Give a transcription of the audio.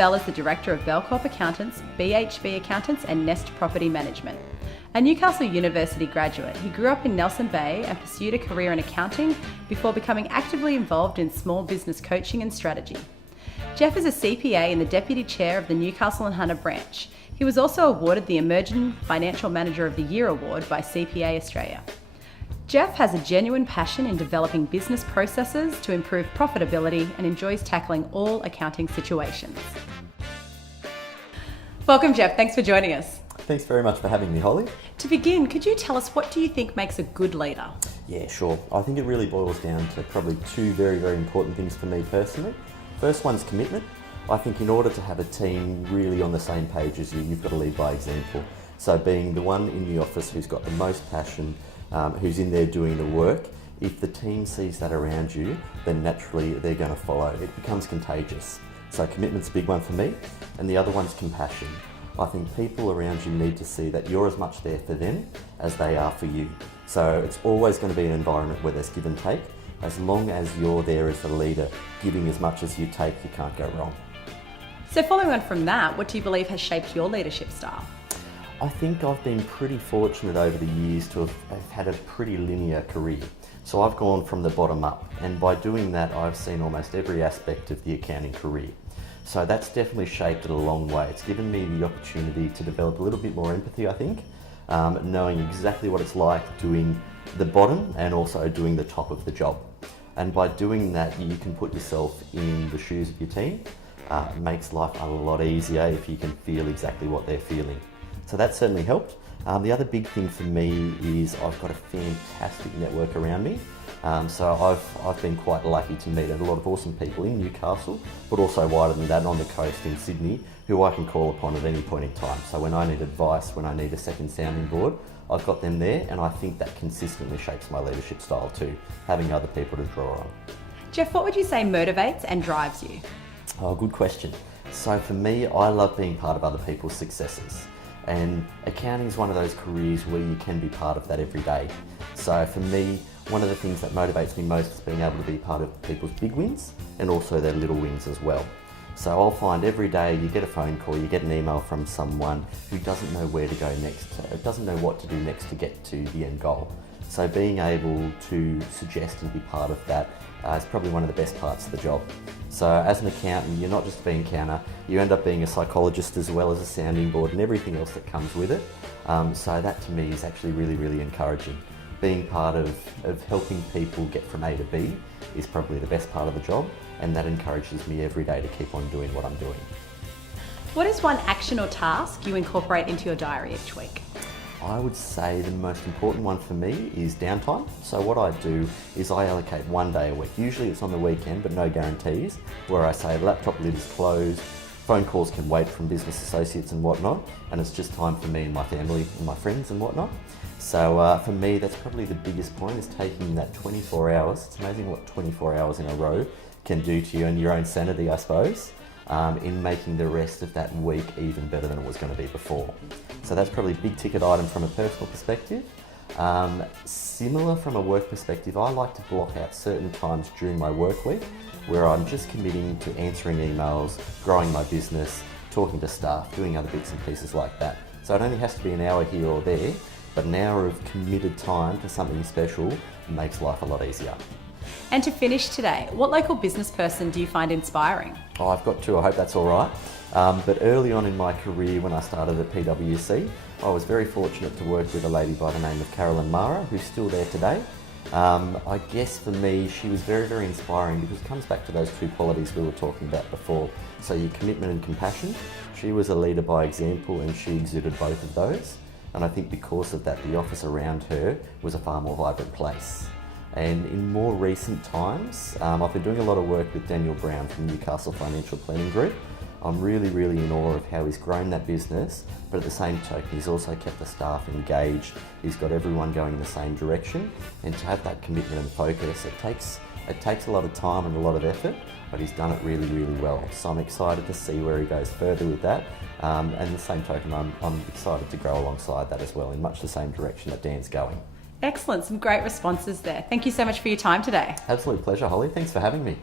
Bell is the Director of Bell Corp Accountants, BHB Accountants and Nest Property Management. A Newcastle University graduate, he grew up in Nelson Bay and pursued a career in accounting before becoming actively involved in small business coaching and strategy. Jeff is a CPA and the Deputy Chair of the Newcastle and Hunter branch. He was also awarded the Emerging Financial Manager of the Year award by CPA Australia. Jeff has a genuine passion in developing business processes to improve profitability and enjoys tackling all accounting situations. Welcome, Jeff. Thanks for joining us. Thanks very much for having me, Holly. To begin, could you tell us what do you think makes a good leader? Yeah, sure. I think it really boils down to probably two very, very important things for me personally. First one's commitment. I think in order to have a team really on the same page as you, you've got to lead by example. So being the one in the office who's got the most passion, who's in there doing the work, if the team sees that around you, then naturally they're going to follow. It becomes contagious. So commitment's a big one for me. And the other one's compassion. I think people around you need to see that you're as much there for them as they are for you. So it's always going to be an environment where there's give and take. As long as you're there as the leader, giving as much as you take, you can't go wrong. So following on from that, what do you believe has shaped your leadership style? I think I've been pretty fortunate over the years to have had a pretty linear career. So I've gone from the bottom up, and by doing that, I've seen almost every aspect of the accounting career. So that's definitely shaped it a long way. It's given me the opportunity to develop a little bit more empathy, I think, knowing exactly what it's like doing the bottom and also doing the top of the job. And by doing that, you can put yourself in the shoes of your team. It makes life a lot easier if you can feel exactly what they're feeling. So that certainly helped. The other big thing for me is I've got a fantastic network around me. So I've been quite lucky to meet a lot of awesome people in Newcastle, but also wider than that on the coast in Sydney, who I can call upon at any point in time. So when I need advice, when I need a second sounding board, I've got them there, and I think that consistently shapes my leadership style too, having other people to draw on. Jeff, what would you say motivates and drives you? Oh, good question. So for me, I love being part of other people's successes. And accounting is one of those careers where you can be part of that every day. So for me, one of the things that motivates me most is being able to be part of people's big wins and also their little wins as well. So I'll find every day you get a phone call, you get an email from someone who doesn't know where to go next, doesn't know what to do next to get to the end goal. So being able to suggest and be part of that is probably one of the best parts of the job. So as an accountant, you're not just a bean counter, you end up being a psychologist as well as a sounding board and everything else that comes with it. So that to me is actually really, really encouraging. Being part of helping people get from A to B is probably the best part of the job, and that encourages me every day to keep on doing what I'm doing. What is one action or task you incorporate into your diary each week? I would say the most important one for me is downtime. So what I do is I allocate one day a week. Usually it's on the weekend, but no guarantees, where I say laptop lid is closed, phone calls can wait from business associates and whatnot, and it's just time for me and my family and my friends and whatnot. So for me, that's probably the biggest point, is taking that 24 hours. It's amazing what 24 hours in a row can do to you and your own sanity, I suppose, in making the rest of that week even better than it was going to be before. So that's probably a big ticket item from a personal perspective. Similar from a work perspective, I like to block out certain times during my work week where I'm just committing to answering emails, growing my business, talking to staff, doing other bits and pieces like that. So it only has to be an hour here or there, but an hour of committed time to something special makes life a lot easier. And to finish today, what local business person do you find inspiring? Oh, I've got two, I hope that's all right. But early on in my career, when I started at PwC, I was very fortunate to work with a lady by the name of Carolyn Mara, who's still there today. I guess for me, she was very, very inspiring because it comes back to those two qualities we were talking about before. So your commitment and compassion. She was a leader by example, and she exuded both of those. And I think because of that, the office around her was a far more vibrant place. And in more recent times, I've been doing a lot of work with Daniel Brown from Newcastle Financial Planning Group. I'm really, really in awe of how he's grown that business, but at the same token, he's also kept the staff engaged. He's got everyone going in the same direction, and to have that commitment and focus, it takes a lot of time and a lot of effort, but he's done it really, really well. So I'm excited to see where he goes further with that. And the same token, I'm excited to grow alongside that as well in much the same direction that Dan's going. Excellent, some great responses there. Thank you so much for your time today. Absolute pleasure, Holly. Thanks for having me.